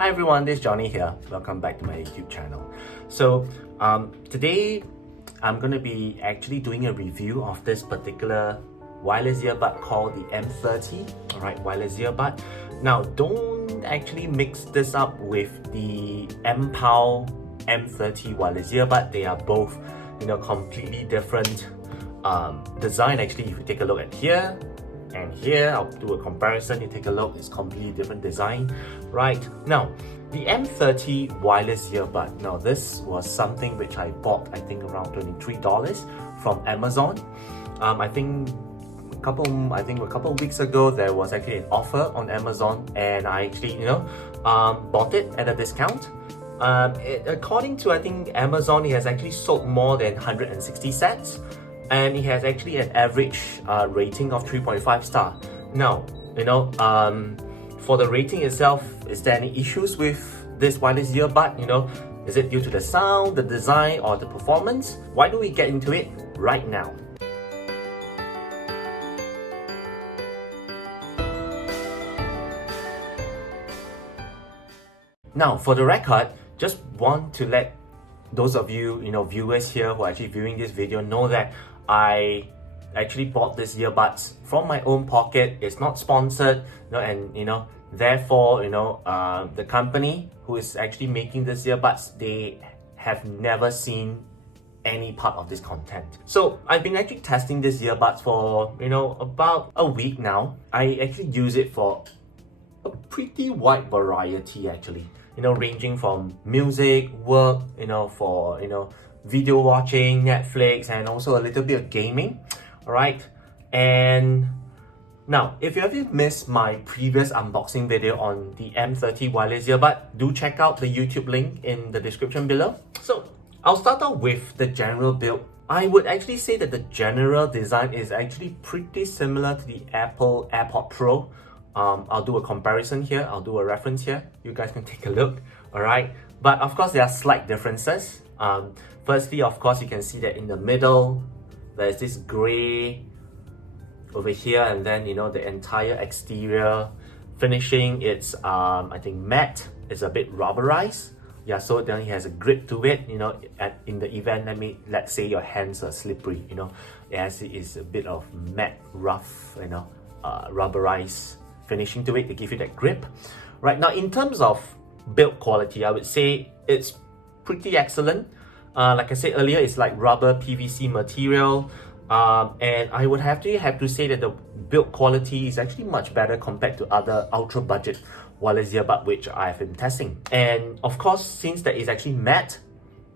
Hi everyone, this is Johnny here. Welcome back to my YouTube channel. So today I'm going to be actually doing a review of this particular wireless earbud called the M30. Alright, wireless earbud. Now don't actually mix this up with the M30 wireless earbud. They are both, completely different design. Actually, if you take a look at here and here, I'll do a comparison. You take a look, it's completely different design. Right, now the M30 wireless earbud. Now this was something which I bought, I think around $23 from Amazon. I think a couple of weeks ago there was actually an offer on Amazon, and I actually bought it at a discount. According to, I think, Amazon, it has actually sold more than 160 sets, and it has actually an average rating of 3.5 star. Now, for the rating itself, is there any issues with this wireless earbud? Is it due to the sound, the design, or the performance? Why don't we get into it right now? Now, for the record, just want to let those of you, viewers here who are actually viewing this video know that I actually bought this earbuds from my own pocket. It's not sponsored, therefore, the company who is actually making this earbuds, they have never seen any part of this content. So I've been actually testing this earbuds for, about a week now. I actually use it for a pretty wide variety actually, ranging from music, work, for, video watching, Netflix, and also a little bit of gaming. Alright, and now if you haven't missed my previous unboxing video on the M30 wireless earbud, do check out the YouTube link in the description below. So I'll start off with the general build. I would actually say that the general design is actually pretty similar to the Apple AirPod Pro. I'll do a comparison here, I'll do a reference here, you guys can take a look. Alright, but of course there are slight differences. Firstly, of course, you can see that in the middle there's this gray over here, and then the entire exterior finishing, it's I think matte. It's a bit rubberized, so then it has a grip to it. In the event, let's say your hands are slippery, it is a bit of matte, rough, rubberized finishing to it to give you that grip. Right, now in terms of build quality, I would say it's pretty excellent. Like I said earlier, it's like rubber PVC material, and I would have to say that the build quality is actually much better compared to other ultra budget wireless earbud which I've been testing. And of course, since that is actually matte,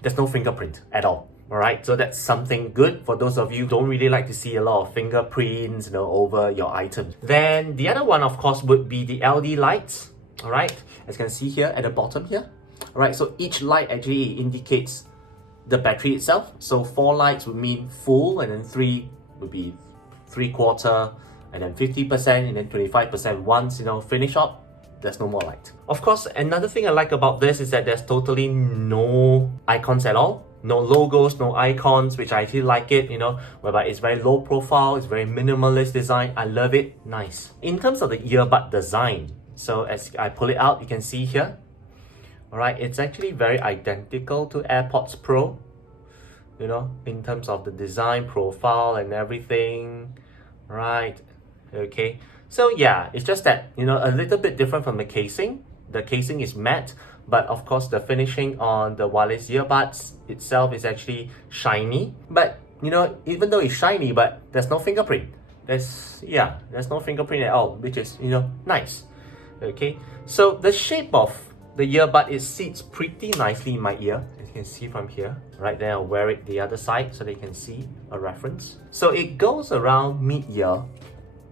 there's no fingerprint at all. Alright, so that's something good for those of you who don't really like to see a lot of fingerprints over your items. Then the other one, of course, would be the LED lights. Alright, as you can see here at the bottom here. Alright, so each light actually indicates the battery itself. So 4 lights would mean full, and then 3 would be 3/4, and then 50%, and then 25%. Once finish up, there's no more light. Of course, another thing I like about this is that there's totally no icons at all. No logos, no icons, which I actually like it, whereby it's very low profile, it's very minimalist design. I love it. Nice. In terms of the earbud design, so as I pull it out, you can see here. Alright, it's actually very identical to AirPods Pro, in terms of the design profile and everything. Right, okay. So yeah, it's just that, a little bit different from the casing. The casing is matte, but of course the finishing on the wireless earbuds itself is actually shiny. But, even though it's shiny, but there's no fingerprint. There's no fingerprint at all, which is, nice. Okay, so the shape of the earbud, it sits pretty nicely in my ear, as you can see from here. Right there, I'll wear it the other side so they can see a reference. So it goes around mid-ear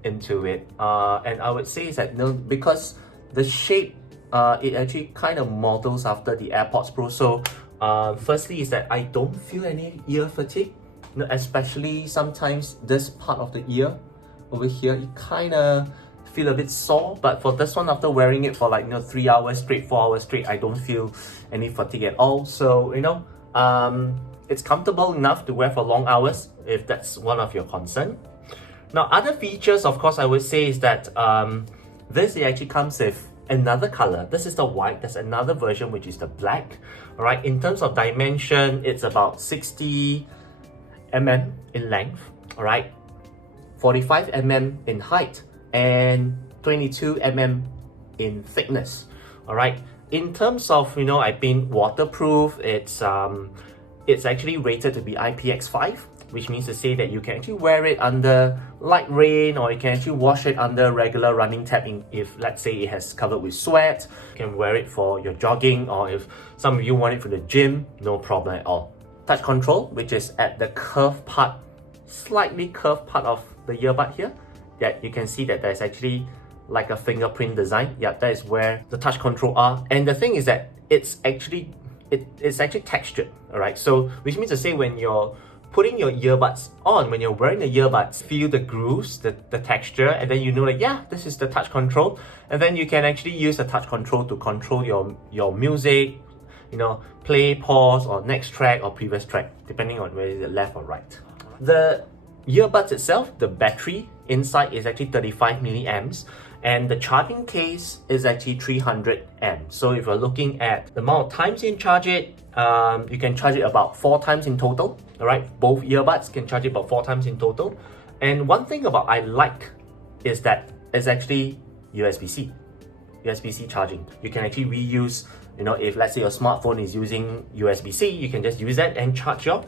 into it, and I would say is that because the shape, it actually kind of models after the AirPods Pro. So firstly is that I don't feel any ear fatigue, especially sometimes this part of the ear over here, it kind of feel a bit sore, but for this one, after wearing it for 3 hours straight, 4 hours straight, I don't feel any fatigue at all. So it's comfortable enough to wear for long hours if that's one of your concern. Now other features, of course, I would say is that this actually comes with another color. This is the white. There's another version which is the black. All right, in terms of dimension, it's about 60 mm in length. All right, 45 mm in height, and 22 mm in thickness. All right, in terms of, I've been waterproof. It's actually rated to be IPX5, which means to say that you can actually wear it under light rain, or you can actually wash it under regular running tap if, let's say, it has covered with sweat. You can wear it for your jogging, or if some of you want it for the gym, no problem at all. Touch control, which is at the curved part, slightly curved part of the earbud here. Yeah, you can see that there's actually like a fingerprint design. Yeah, that is where the touch control are. And the thing is that it's actually textured, all right? So, which means to say when you're putting your earbuds on, when you're wearing the earbuds, feel the grooves, the texture, and then like, yeah, this is the touch control. And then you can actually use the touch control to control your music, play, pause, or next track or previous track, depending on whether it's left or right. The earbuds itself, the battery inside is actually 35 milliamps, and the charging case is actually 300 amps. So if you're looking at the amount of times you can charge it, you can charge it about 4 times in total. All right, both earbuds can charge it about 4 times in total. And one thing about I like is that it's actually USB-C charging. You can actually reuse, if let's say your smartphone is using USB-C, you can just use that and charge your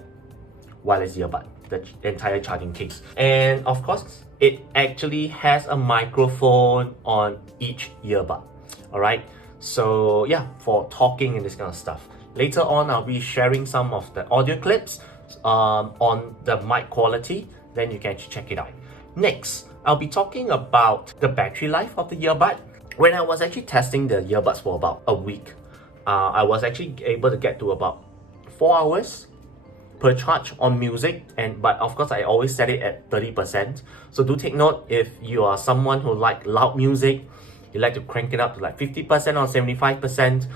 wireless earbud, the entire charging case. And of course, it actually has a microphone on each earbud. All right, so yeah, for talking and this kind of stuff. Later on, I'll be sharing some of the audio clips on the mic quality. Then you can check it out. Next, I'll be talking about the battery life of the earbud. When I was actually testing the earbuds for about a week, I was actually able to get to about 4 hours per charge on music, but of course I always set it at 30%. So do take note, if you are someone who like loud music, you like to crank it up to like 50% or 75%,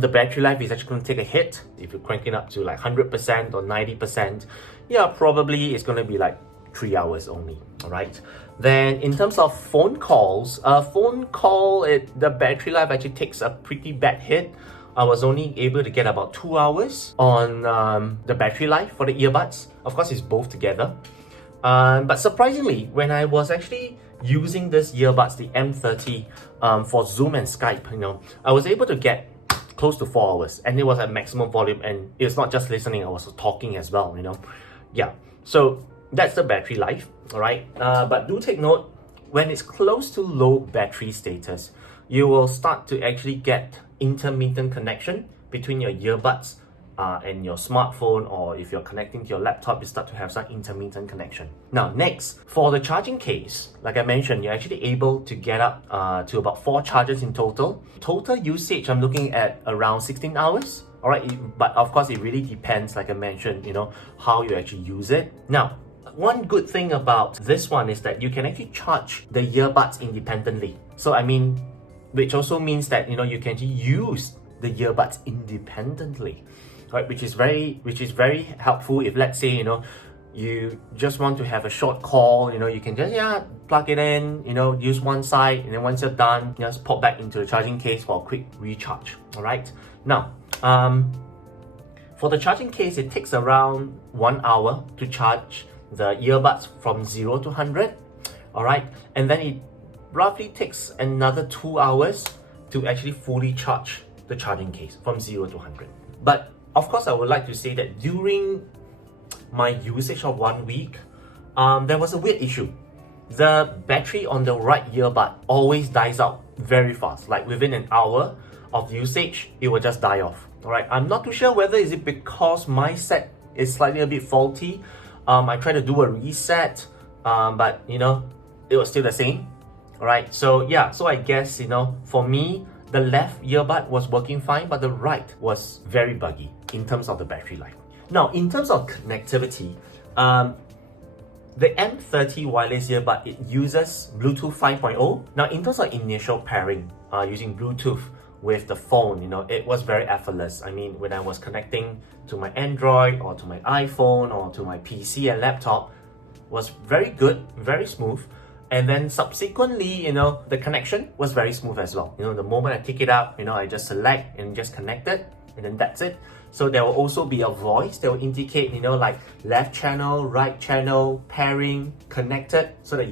the battery life is actually going to take a hit. If you crank it up to like 100% or 90%, yeah, probably it's going to be like 3 hours only. All right. Then in terms of phone calls, the battery life actually takes a pretty bad hit. I was only able to get about 2 hours on the battery life for the earbuds. Of course, it's both together. But surprisingly, when I was actually using this earbuds, the M30, for Zoom and Skype, I was able to get close to 4 hours, and it was at maximum volume, and it's not just listening, I was talking as well, Yeah, so that's the battery life, all right? But do take note, when it's close to low battery status, you will start to actually get intermittent connection between your earbuds and your smartphone, or if you're connecting to your laptop, you start to have some intermittent connection. Now, next, for the charging case, like I mentioned, you're actually able to get up to about 4 charges in total. Total usage, I'm looking at around 16 hours. All right, but of course, it really depends, like I mentioned, how you actually use it. Now, one good thing about this one is that you can actually charge the earbuds independently. So, which also means that, you can actually use the earbuds independently. Right, which is very helpful if, let's say, you just want to have a short call, you can just plug it in, use one side, and then once you're done, just pop back into the charging case for a quick recharge. All right. Now, for the charging case, it takes around 1 hour to charge the earbuds from 0 to 100. All right, and then it roughly takes another 2 hours to actually fully charge the charging case from 0 to 100. But of course, I would like to say that during my usage of 1 week, there was a weird issue. The battery on the right earbud always dies out very fast. Like within an hour of usage, it will just die off. All right, I'm not too sure whether is it because my set is slightly a bit faulty. I tried to do a reset, but it was still the same. All right, so yeah, so I guess for me, the left earbud was working fine, but the right was very buggy in terms of the battery life. Now, in terms of connectivity, the M30 wireless earbud, it uses Bluetooth 5.0. Now, in terms of initial pairing, using Bluetooth with the phone, it was very effortless. When I was connecting to my Android or to my iPhone or to my PC and laptop, was very good, very smooth. And then subsequently, the connection was very smooth as well. The moment I pick it up, I just select and just connect it, and then that's it. So there will also be a voice that will indicate, like left channel, right channel, pairing, connected, so that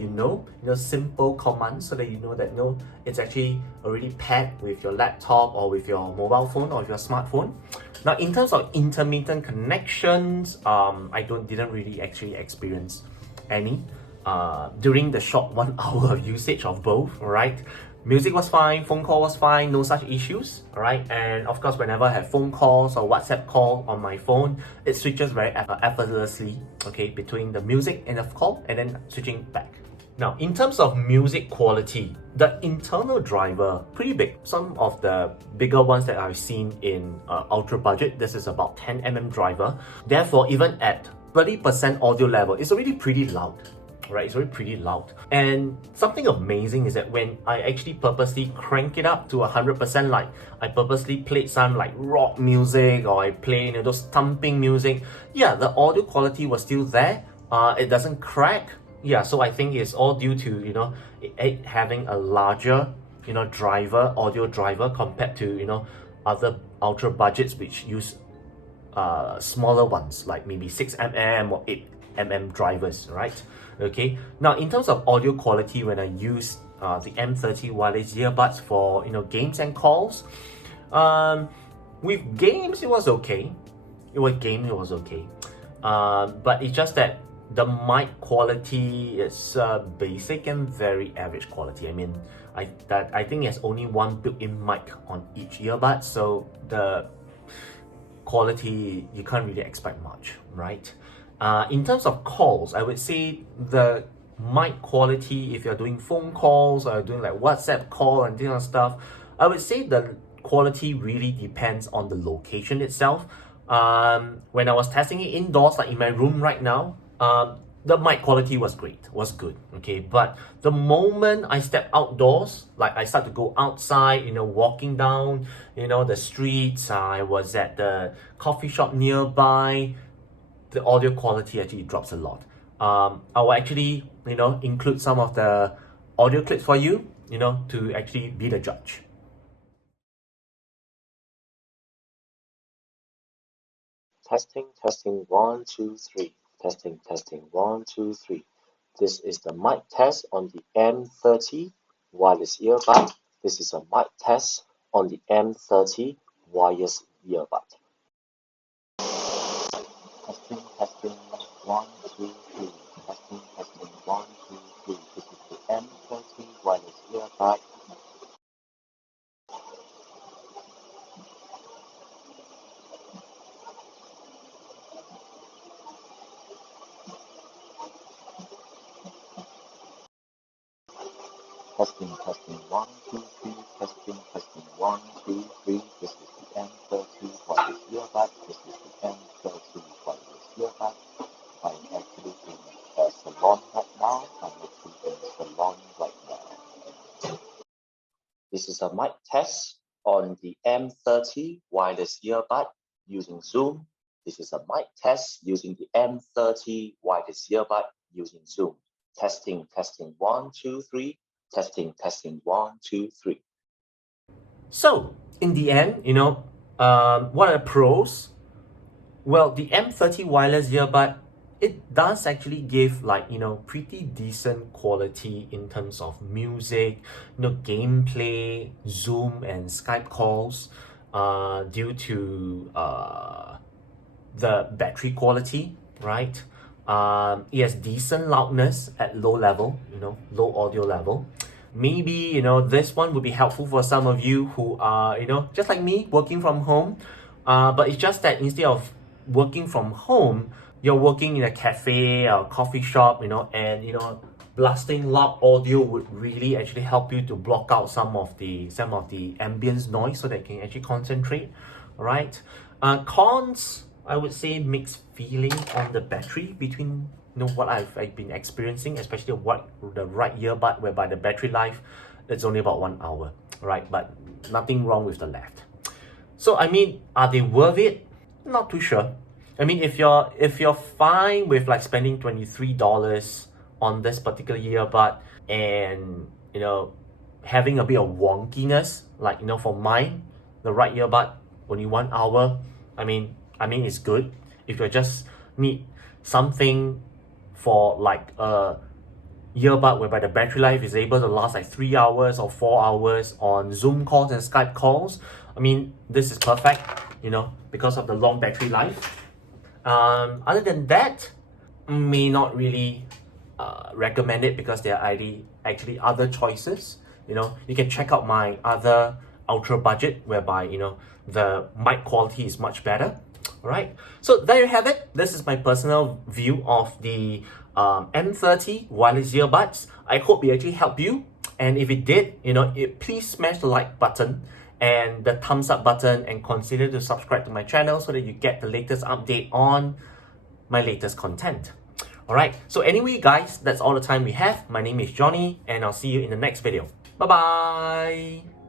simple commands, so that that it's actually already paired with your laptop or with your mobile phone or with your smartphone. Now, in terms of intermittent connections, I didn't really actually experience any during the short 1 hour of usage of both, right? Music was fine, phone call was fine, no such issues, alright? And of course, whenever I have phone calls or WhatsApp call on my phone, it switches very effortlessly, okay, between the music and the call, and then switching back. Now, in terms of music quality, the internal driver, pretty big. Some of the bigger ones that I've seen in ultra budget, this is about 10mm driver. Therefore, even at 30% audio level, it's already pretty loud. Right, it's already pretty loud. And something amazing is that when I actually purposely crank it up to 100%, like I purposely played some like rock music, or I play those thumping music, yeah, the audio quality was still there. It doesn't crack. Yeah, so I think it's all due to it having a larger audio driver compared to other ultra budgets which use smaller ones like maybe 6mm or 8mm drivers, right? Okay, now in terms of audio quality, when I use the M30 wireless earbuds for games and calls, with games it was okay. But it's just that the mic quality is basic and very average quality. I mean, I think there's only one built-in mic on each earbud, so the quality you can't really expect much, right? In terms of calls, I would say the mic quality, if you're doing phone calls or doing like WhatsApp call and this kind of stuff, I would say the quality really depends on the location itself. When I was testing it indoors, like in my room right now, the mic quality was good, okay? But the moment I step outdoors, like I start to go outside, walking down, the streets, I was at the coffee shop nearby, the audio quality actually drops a lot. I will actually, include some of the audio clips for you, to actually be the judge. Testing, 1, 2, 3. Testing, 1, 2, 3. This is the mic test on the M30 wireless earbud. This is a mic test on the M30 wireless earbud. Testing, 1, 2, 3. Testing, 1, 2, 3. This is the M30 wireless earbud. Testing, 1, 2, 3. Testing, 1, 2, 3. This is the M30 wireless earbud. This is the M30 wireless earbud. I'm actually in a salon right now. This is a mic test on the M30 wireless earbud using Zoom. This is a mic test using the M30 wireless earbud using Zoom. Testing, 1, 2, 3. Testing, 1, 2, 3. So in the end, what are the pros? Well, the M30 wireless earbud, it does actually give pretty decent quality in terms of music, gameplay, Zoom and Skype calls, due to the battery quality, right? It has decent loudness at low level, low audio level. Maybe, this one would be helpful for some of you who are, just like me, working from home. But it's just that instead of working from home, you're working in a cafe or coffee shop, and blasting loud audio would really actually help you to block out some of the ambience noise so that you can actually concentrate. All right. Cons, I would say mixed feeling on the battery between what I've been experiencing, especially the right earbud, whereby the battery life is only about 1 hour, right? But nothing wrong with the left. So I mean, are they worth it? Not too sure. I mean, if you're fine with spending $23 on this particular earbud, and you know, having a bit of wonkiness, like, you know, for mine, the right earbud, only 1 hour. I mean it's good. If you just need something for like a earbud whereby the battery life is able to last like 3 hours or 4 hours on Zoom calls and Skype calls, I mean, this is perfect, you know, because of the long battery life. Other than that, may not really recommend it, because there are actually other choices. You know, you can check out my other ultra budget, whereby, you know, the mic quality is much better. Alright, so there you have it. This is my personal view of the M30 wireless earbuds. I hope it actually helped you, and if it did, you know, please smash the like button and the thumbs up button, and consider to subscribe to my channel so that you get the latest update on my latest content. Alright, so anyway guys, that's all the time we have. My name is Johnny, and I'll see you in the next video. Bye bye.